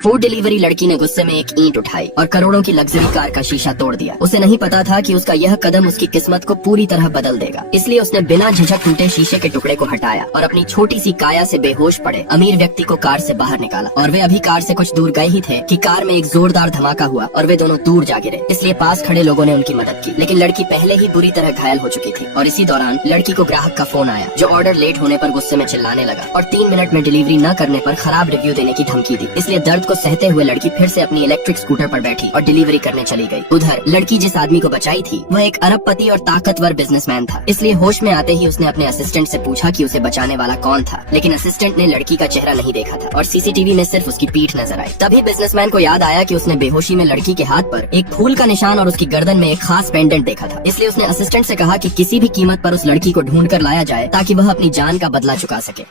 Food delivery लड़की ने गुस्से में एक ईंट उठाई और करोड़ों की लग्जरी कार का शीशा तोड़ दिया। उसे नहीं पता था कि उसका यह कदम उसकी किस्मत को पूरी तरह बदल देगा। इसलिए उसने बिना झिझक टूटे शीशे के टुकड़े को हटाया और अपनी छोटी सी काया से बेहोश पड़े अमीर व्यक्ति को कार से बाहर निकाला। और वे अभी कार से कुछ दूर गए ही थे कि कार में एक जोरदार धमाका हुआ और वे दोनों दूर जा गिरे। इसलिए पास खड़े लोगों ने उनकी मदद की, लेकिन लड़की पहले ही बुरी तरह घायल हो चुकी थी। और इसी दौरान लड़की को ग्राहक का फोन आया, जो ऑर्डर लेट होने पर गुस्से में चिल्लाने लगा और 3 मिनट में डिलीवरी न करने पर खराब रिव्यू देने की धमकी दी। इसलिए दर्द को सहते हुए लड़की फिर से अपनी इलेक्ट्रिक स्कूटर पर बैठी और डिलीवरी करने चली गई। उधर लड़की जिस आदमी को बचाई थी वह एक अरबपति और ताकतवर बिजनेसमैन था। इसलिए होश में आते ही उसने अपने असिस्टेंट से पूछा कि उसे बचाने वाला कौन था, लेकिन असिस्टेंट ने लड़की का चेहरा नहीं देखा था और सीसीटीवी में सिर्फ उसकी पीठ नजर आई। तभी बिजनेसमैन को याद आया कि उसने बेहोशी में लड़की के हाथ पर एक फूल का निशान और उसकी गर्दन में एक खास पेंडेंट देखा था। इसलिए उसने असिस्टेंट से कहा कि किसी भी कीमत पर उस लड़की को ढूंढ कर लाया जाए ताकि वह अपनी जान का बदला चुका सके।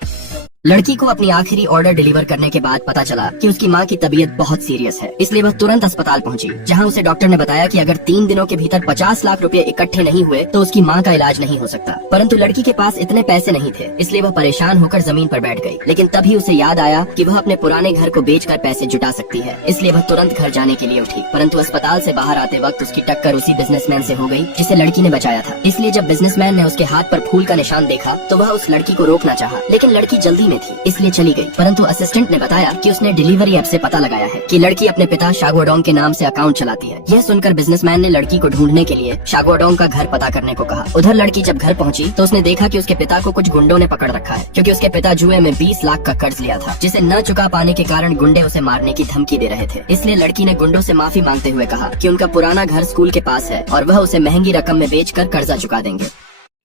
लड़की को अपनी आखिरी ऑर्डर डिलीवर करने के बाद पता चला कि उसकी मां की तबीयत बहुत सीरियस है। इसलिए वह तुरंत अस्पताल पहुंची, जहां उसे डॉक्टर ने बताया कि अगर 3 दिनों के भीतर 50 लाख रुपए इकट्ठे नहीं हुए तो उसकी मां का इलाज नहीं हो सकता। परंतु लड़की के पास इतने पैसे नहीं थे, इसलिए वह परेशान होकर जमीन पर बैठ गई। लेकिन तभी उसे याद आया कि वह अपने पुराने घर को बेचकर पैसे जुटा सकती है। इसलिए वह तुरंत घर जाने के लिए उठी। परंतु अस्पताल से बाहर आते वक्त उसकी टक्कर उसी बिजनेसमैन से हो गई जिसे लड़की ने बचाया था। इसलिए जब बिजनेसमैन ने उसके हाथ पर फूल का निशान देखा तो वह उस लड़की को रोकना चाहा, लेकिन लड़की जल्दी में थी, इसलिए चली गई। परंतु असिस्टेंट ने बताया कि उसने डिलीवरी ऐप से पता लगाया है कि लड़की अपने पिता शागोडोंग के नाम से अकाउंट चलाती है। यह सुनकर बिजनेसमैन ने लड़की को ढूंढने के लिए शागोडोंग का घर पता करने को कहा। उधर लड़की जब घर पहुंची तो उसने देखा कि उसके पिता को कुछ गुंडों ने पकड़ रखा है, क्योंकि उसके पिता जुए में 20 लाख का कर्ज लिया था, जिसे न चुका पाने के कारण गुंडे उसे मारने की धमकी दे रहे थे। इसलिए लड़की ने गुंडों से माफी मांगते हुए कहा कि उनका पुराना घर स्कूल के पास है और वह उसे महंगी रकम में बेचकर कर्जा चुका देंगे।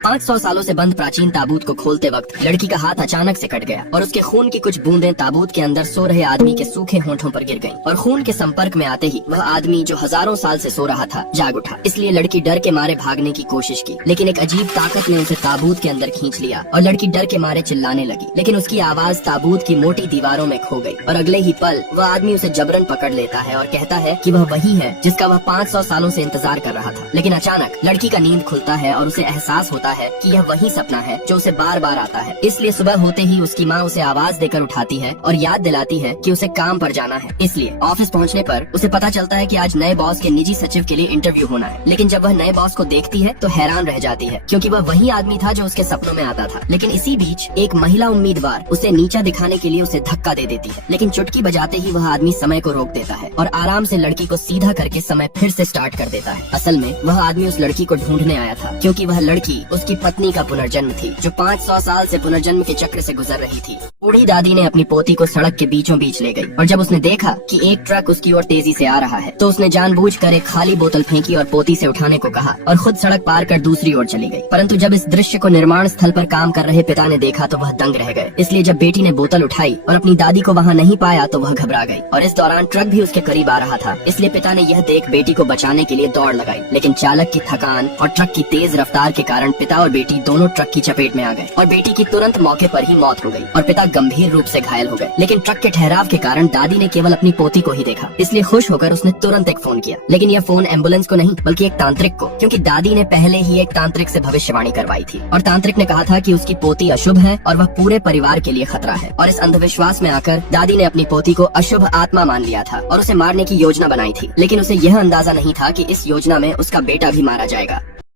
500 सालों से बंद प्राचीन ताबूत को खोलते वक्त लड़की का हाथ अचानक से कट गया और उसके खून की कुछ बूंदें ताबूत के अंदर सो रहे आदमी के सूखे होंठों पर गिर गईं और खून के संपर्क में आते ही वह आदमी जो हजारों साल से सो रहा था जाग उठा। इसलिए लड़की डर के मारे भागने की कोशिश की, लेकिन एक अजीब ताकत ने उसे ताबूत के अंदर खींच लिया और लड़की डर के मारे चिल्लाने लगी, लेकिन उसकी आवाज ताबूत की मोटी दीवारों में खो गई। और अगले ही पल वह आदमी उसे जबरन पकड़ लेता है और कहता है कि वह वही है जिसका वह 500 सालों से इंतजार कर रहा था। लेकिन अचानक लड़की का नींद खुलता है और उसे एहसास होता है कि यह वही सपना है जो उसे बार बार आता है। इसलिए सुबह होते ही उसकी माँ उसे आवाज देकर उठाती है और याद दिलाती है कि उसे काम पर जाना है। इसलिए ऑफिस पहुँचने पर उसे पता चलता है कि आज नए बॉस के निजी सचिव के लिए इंटरव्यू होना है। लेकिन जब वह नए बॉस को देखती है तो हैरान रह जाती है, क्योंकि वह वही आदमी था जो उसके सपनों में आता था। लेकिन इसी बीच एक महिला उम्मीदवार उसे नीचा दिखाने के लिए उसे धक्का दे देती है, लेकिन चुटकी बजाते ही वह आदमी समय को रोक देता है और आराम से लड़की को सीधा करके समय फिर से स्टार्ट कर देता है। असल में वह आदमी उस लड़की को ढूंढने आया था, क्योंकि वह लड़की उसकी पत्नी का पुनर्जन्म थी, जो 500 साल से पुनर्जन्म के चक्र से गुजर रही थी। बूढ़ी दादी ने अपनी पोती को सड़क के बीचों बीच ले गई और जब उसने देखा कि एक ट्रक उसकी ओर तेजी से आ रहा है तो उसने जानबूझकर एक खाली बोतल फेंकी और पोती से उठाने को कहा और खुद सड़क पार कर दूसरी ओर चली गई। परंतु जब इस दृश्य को निर्माण स्थल पर काम कर रहे पिता ने देखा तो वह दंग रह गए। इसलिए जब बेटी ने बोतल उठाई और अपनी दादी को वहाँ नहीं पाया तो वह घबरा गई और इस दौरान ट्रक भी उसके करीब आ रहा था। इसलिए पिता ने यह देख बेटी को बचाने के लिए दौड़ लगाई, लेकिन चालक की थकान और ट्रक की तेज रफ्तार के कारण पिता और बेटी दोनों ट्रक की चपेट में आ गए और बेटी की तुरंत मौके पर ही मौत हो गई और पिता गंभीर रूप से घायल हो गए। लेकिन ट्रक के ठहराव के कारण दादी ने केवल अपनी पोती को ही देखा। इसलिए खुश होकर उसने तुरंत एक फोन किया, लेकिन यह फोन एम्बुलेंस को नहीं बल्कि एक तांत्रिक को, क्योंकि दादी ने पहले ही एक तांत्रिक से भविष्यवाणी करवाई थी और तांत्रिक ने कहा था कि उसकी पोती अशुभ है और वह पूरे परिवार के लिए खतरा है। और इस अंधविश्वास में आकर दादी ने अपनी पोती को अशुभ आत्मा मान लिया था और उसे मारने की योजना बनाई थी, लेकिन उसे यह अंदाजा नहीं था कि इस योजना में उसका बेटा भी मारा जाएगा।